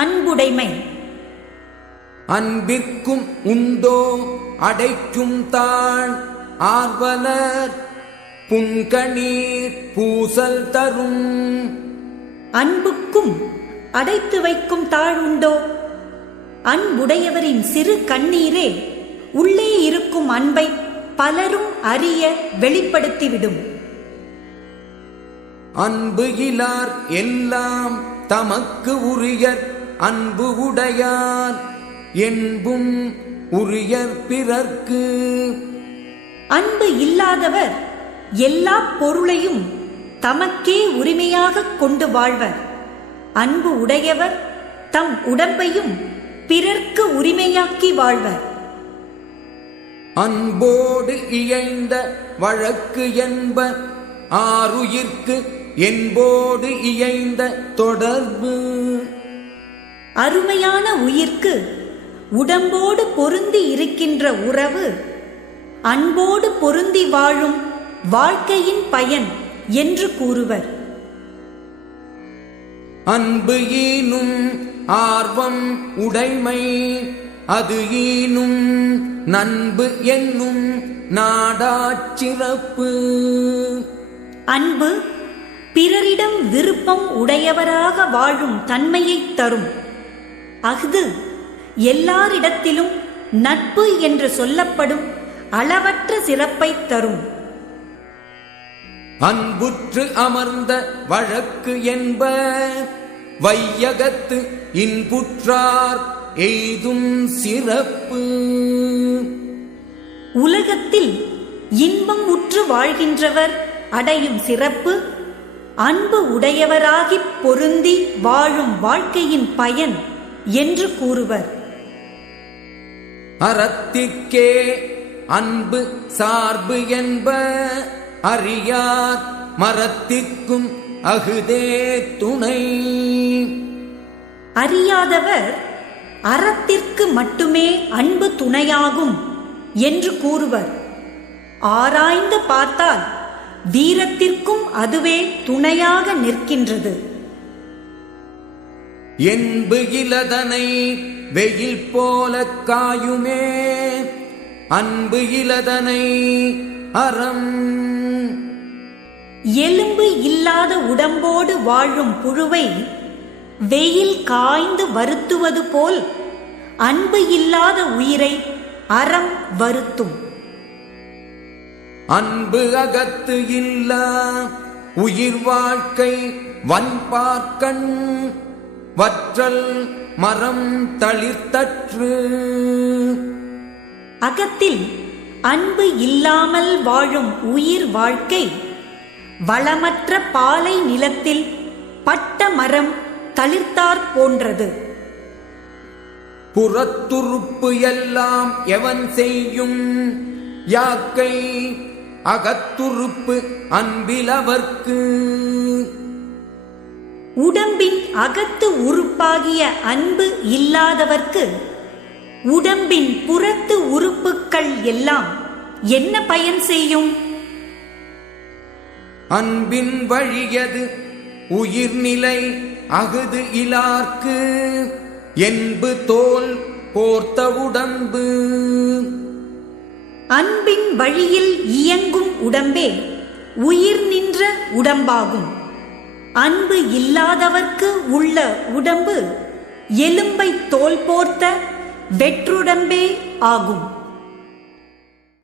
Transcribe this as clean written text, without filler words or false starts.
அன்புடைமை. அன்பிற்கும் உண்டோ அடைக்கும் தாழ் ஆர்வலர் புன்கணீர் பூசல் தரும். அன்புக்கும் அடைத்து வைக்கும் தாழ் உண்டோ? அன்புடையவரின் சிறு கண்ணீரே உள்ளே இருக்கும் அன்பை பலரும் அறிய வெளிப்படுத்திவிடும். அன்பு இலார் எல்லாம் தமக்கு உரியர் அன்பு உடையார் என்பும் உரியர் பிறர்க்கு. அன்பு இல்லாதவர் எல்லா பொருளையும் தமக்கே உரிமையாக கொண்டு வாழ்வர். அன்பு உடையவர் தம் உடம்பையும் பிறர்க்கு உரிமையாக்கி வாழ்வர். அன்போடு இயைந்த வழக்கு என்ப ஆருயிர்க்கு என்போடு இயைந்த தொடர்பு. அருமையான உயிர்க்கு உடம்போடு பொருந்தி இருக்கின்ற உறவு அன்போடு பொருந்தி வாழும் வாழ்க்கையின் பயன் என்று கூறுவர். அன்பு ஈனும் ஆர்வம் உடைமை அது ஈனும் நண்பு என்னும் நாடாச்சிறப்பு. அன்பு பிறரிடம் விருப்பம் உடையவராக வாழும் தன்மையை தரும். அஃது எல்லாரிடத்திலும் நட்பு என்று சொல்லப்படும் அளவற்ற சிறப்பை தரும். அன்புற்று அமர்ந்த வழக்கு என்ப வையகத்து இன்புற்றார் எய்தும் சிறப்பு. உலகத்தில் இன்பம் உற்று வாழ்கின்றவர் அடையும் சிறப்பு அன்பு உடையவராகிப் பொருந்தி வாழும் வாழ்க்கையின் பயன் என்று கூறுவர். அறத்திற்கே அன்பு சார்பு என்ப அறியார் மரத்திற்கும் அகுதே துணை. அறியாதவர் அறத்திற்கு மட்டுமே அன்பு துணையாகும் என்று கூறுவர். ஆராய்ந்து பார்த்தால் வீரத்திற்கும் அதுவே துணையாக நிற்கின்றது. என்பு இலதனை வெயில் போல காயுமே அன்பு இலதனை அறம். எலும்பு இல்லாத உடம்போடு வாழும் புழுவை வெயில் காய்ந்து வருத்துவது போல் அன்பு இல்லாத உயிரை அறம் வருத்தும். அன்பு அகத்து இல்லா உயிர் வாழ்க்கை வன்பார்க்கண் வற்றல் மரம் தளிர்த்தற்று. அகத்தில் அன்பு இல்லாமல் வாழும் உயிர் வாழ்க்கை வளமற்ற பாலை நிலத்தில் பட்ட மரம் தளிர்த்தாற் போன்றது. புறத்துறுப்பு எல்லாம் எவன் செய்யும் யாக்கை அகத்துறுப்பு அன்பிலவர்க்கு. உடம்பின் அகத்து உறுப்பாகிய அன்பு இல்லாதவர்க்கு உடம்பின் புறத்து உறுப்புக்கள் எல்லாம் என்ன பயன் செய்யும்? அன்பின் வழியது உயிர்நிலை அகுது இலார்க்கு என்பு தோல் போர்த்த உடம்பு. அன்பின் வழியில் இயங்கும் உடம்பே உயிர் நின்ற உடம்பாகும். அன்பு இல்லாதவர்க்கு உள்ள உடம்பு எலும்பை தோல் போர்த்த வெற்றுடம்பே ஆகும்.